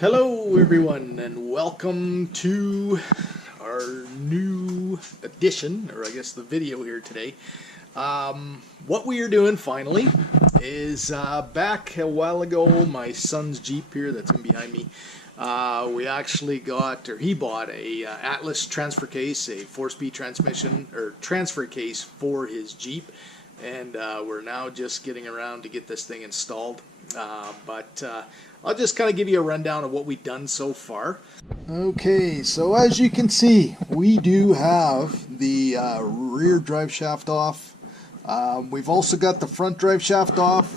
Hello everyone and welcome to our new edition, or I guess the video here today. What we are doing finally is back a while ago, my son's Jeep here that's in behind me, we actually got, or he bought a Atlas transfer case, a 4-speed transmission or transfer case for his Jeep, and we're now just getting around to get this thing installed. But I'll just kind of give you a rundown of what we've done so far. Okay, so as you can see, we do have the rear drive shaft off. We've also got the front drive shaft off.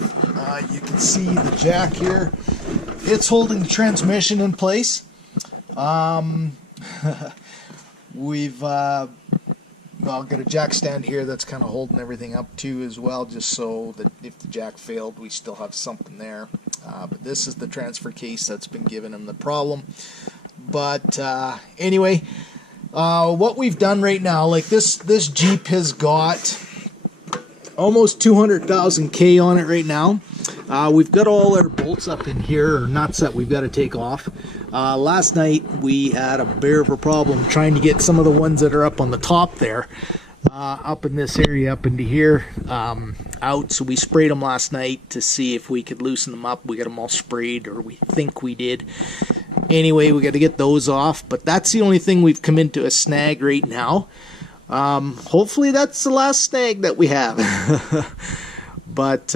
You can see the jack here. It's holding the transmission in place. We've well, got a jack stand here that's kind of holding everything up too as well, just so that if the jack failed, we still have something there. But this is the transfer case that's been giving him the problem. But anyway, what we've done right now, like this Jeep has got almost 200,000 K on it right now. We've got all our bolts up in here, or nuts that we've got to take off. Last night we had a bit of a problem trying to get some of the ones that are up on the top there, up in this area, up into here, out. So we sprayed them last night to see if we could loosen them up. We got them all sprayed, or we think we did. Anyway, we got to get those off, but that's the only thing we've come into a snag right now. Hopefully that's the last snag that we have. But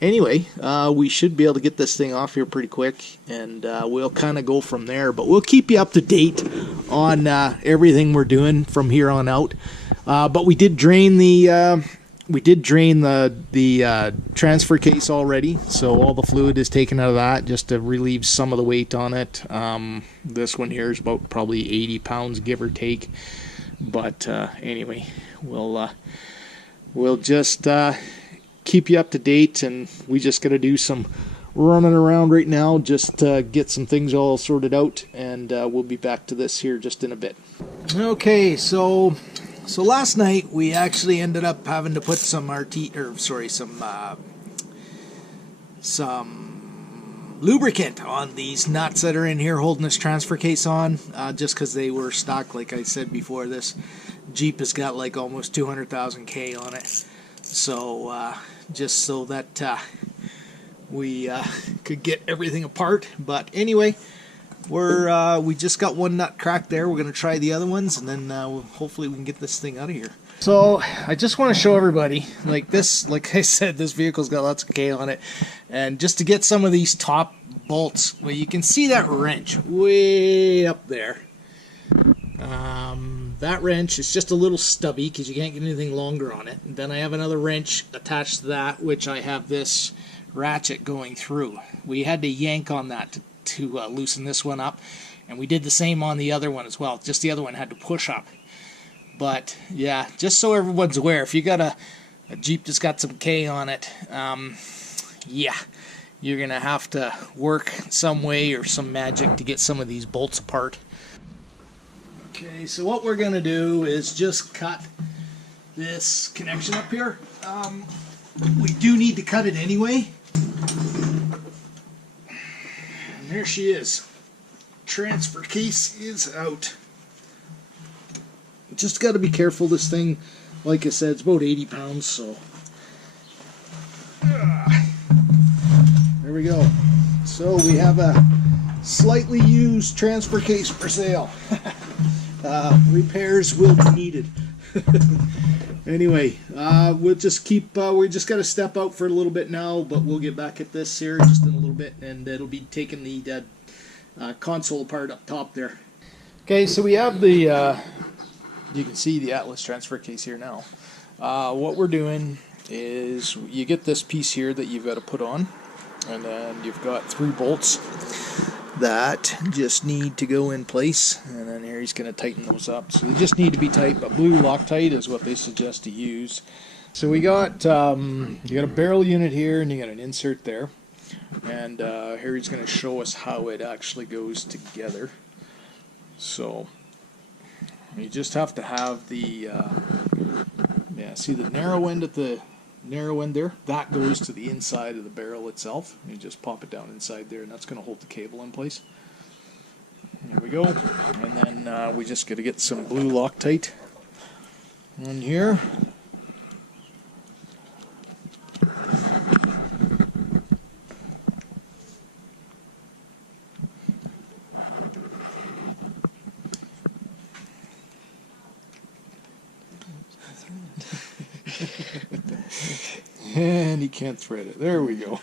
anyway, we should be able to get this thing off here pretty quick, and we'll kind of go from there. But we'll keep you up to date on everything we're doing from here on out. But we did drain the transfer case already, so all the fluid is taken out of that just to relieve some of the weight on it. This one here is about probably 80 pounds, give or take. But anyway, we'll just keep you up to date, and we just got to do some running around right now just to get some things all sorted out, and we'll be back to this here just in a bit. Okay, so last night we actually ended up having to put some lubricant on these nuts that are in here holding this transfer case on, just because they were stock. Like I said before, this Jeep has got like almost 200,000 K on it, so just so that we could get everything apart. But anyway, we just got one nut cracked there. We're going to try the other ones, and then hopefully we can get this thing out of here. So I just want to show everybody, like I said, this vehicle's got lots of K on it, and just to get some of these top bolts, well, you can see that wrench way up there. That wrench is just a little stubby because you can't get anything longer on it. And then I have another wrench attached to that, which I have this ratchet going through. We had to yank on that to loosen this one up, and we did the same on the other one as well. Just the other one had to push up. But yeah, just so everyone's aware, if you got a Jeep that's got some K on it, yeah, you're gonna have to work some way or some magic to get some of these bolts apart. Okay, so what we're gonna do is just cut this connection up here. We do need to cut it anyway. And there she is. Transfer case is out. Just got to be careful. This thing, like I said, it's about 80 pounds, so there we go. So we have a slightly used transfer case for sale. Repairs will be needed. Anyway, we'll just keep, we just got to step out for a little bit now, but we'll get back at this here just in a little bit, and it'll be taking the console apart up top there. Okay, so we have the you can see the Atlas transfer case here now. What we're doing is you get this piece here that you've got to put on, and then you've got 3 bolts that just need to go in place, and then here he's going to tighten those up. So they just need to be tight, but blue Loctite is what they suggest to use. So we got you got a barrel unit here, and you got an insert there, and here he's going to show us how it actually goes together. So you just have to have the see the narrow end at the narrow end there, that goes to the inside of the barrel itself. You just pop it down inside there, and that's going to hold the cable in place. There we go. And then we just got to get some blue Loctite on here. And he can't thread it. There we go.